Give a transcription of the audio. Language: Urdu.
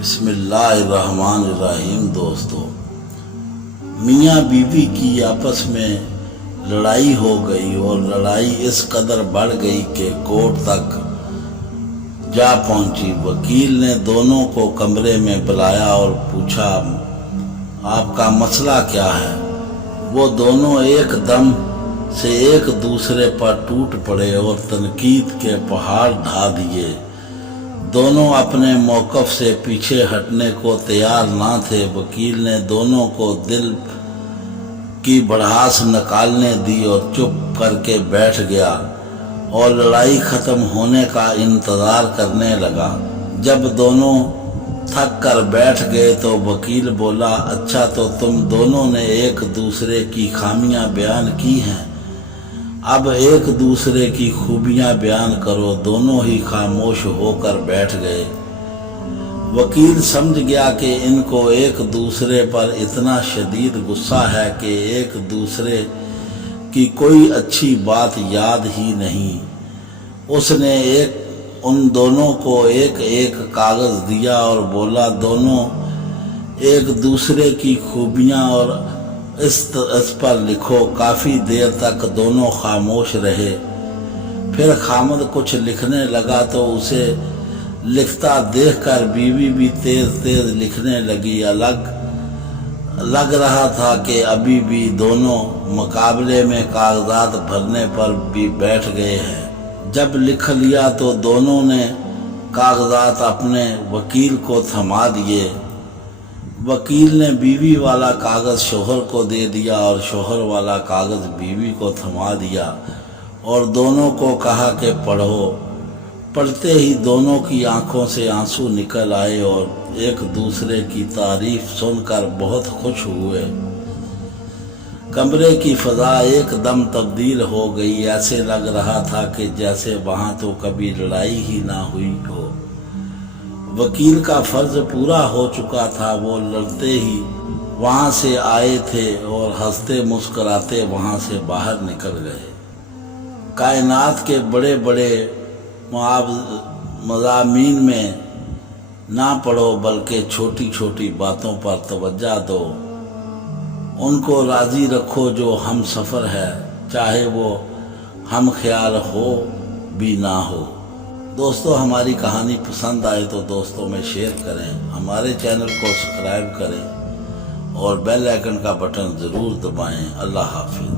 بسم اللہ الرحمن الرحیم۔ دوستو، میاں بیوی کی آپس میں لڑائی ہو گئی اور لڑائی اس قدر بڑھ گئی کہ کورٹ تک جا پہنچی۔ وکیل نے دونوں کو کمرے میں بلایا اور پوچھا، آپ کا مسئلہ کیا ہے؟ وہ دونوں ایک دم سے ایک دوسرے پر ٹوٹ پڑے اور تنقید کے پہاڑ ڈھا دیے۔ دونوں اپنے موقف سے پیچھے ہٹنے کو تیار نہ تھے۔ وکیل نے دونوں کو دل کی بڑھاس نکالنے دی اور چپ کر کے بیٹھ گیا اور لڑائی ختم ہونے کا انتظار کرنے لگا۔ جب دونوں تھک کر بیٹھ گئے تو وکیل بولا، اچھا تو تم دونوں نے ایک دوسرے کی خامیاں بیان کی ہیں، اب ایک دوسرے کی خوبیاں بیان کرو۔ دونوں ہی خاموش ہو کر بیٹھ گئے۔ وکیل سمجھ گیا کہ ان کو ایک دوسرے پر اتنا شدید غصہ ہے کہ ایک دوسرے کی کوئی اچھی بات یاد ہی نہیں۔ اس نے ان دونوں کو ایک ایک کاغذ دیا اور بولا، دونوں ایک دوسرے کی خوبیاں اور اس پر لکھو۔ کافی دیر تک دونوں خاموش رہے۔ پھر خامد کچھ لکھنے لگا تو اسے لکھتا دیکھ کر بیوی بھی تیز تیز لکھنے لگی۔ لگ رہا تھا کہ ابھی بھی دونوں مقابلے میں کاغذات بھرنے پر بھی بیٹھ گئے ہیں۔ جب لکھ لیا تو دونوں نے کاغذات اپنے وکیل کو تھما دیے۔ وکیل نے بیوی والا کاغذ شوہر کو دے دیا اور شوہر والا کاغذ بیوی کو تھما دیا اور دونوں کو کہا کہ پڑھو۔ پڑھتے ہی دونوں کی آنکھوں سے آنسو نکل آئے اور ایک دوسرے کی تعریف سن کر بہت خوش ہوئے۔ کمرے کی فضا ایک دم تبدیل ہو گئی۔ ایسے لگ رہا تھا کہ جیسے وہاں تو کبھی لڑائی ہی نہ ہوئی ہو۔ وکیل کا فرض پورا ہو چکا تھا۔ وہ لڑتے ہی وہاں سے آئے تھے اور ہنستے مسکراتے وہاں سے باہر نکل گئے۔ کائنات کے بڑے بڑے مضامین میں نہ پڑھو بلکہ چھوٹی چھوٹی باتوں پر توجہ دو۔ ان کو راضی رکھو جو ہم سفر ہے، چاہے وہ ہم خیال ہو بھی نہ ہو۔ دوستو، ہماری کہانی پسند آئے تو دوستوں میں شیئر کریں، ہمارے چینل کو سبسکرائب کریں اور بیل آئیکن کا بٹن ضرور دبائیں۔ اللہ حافظ۔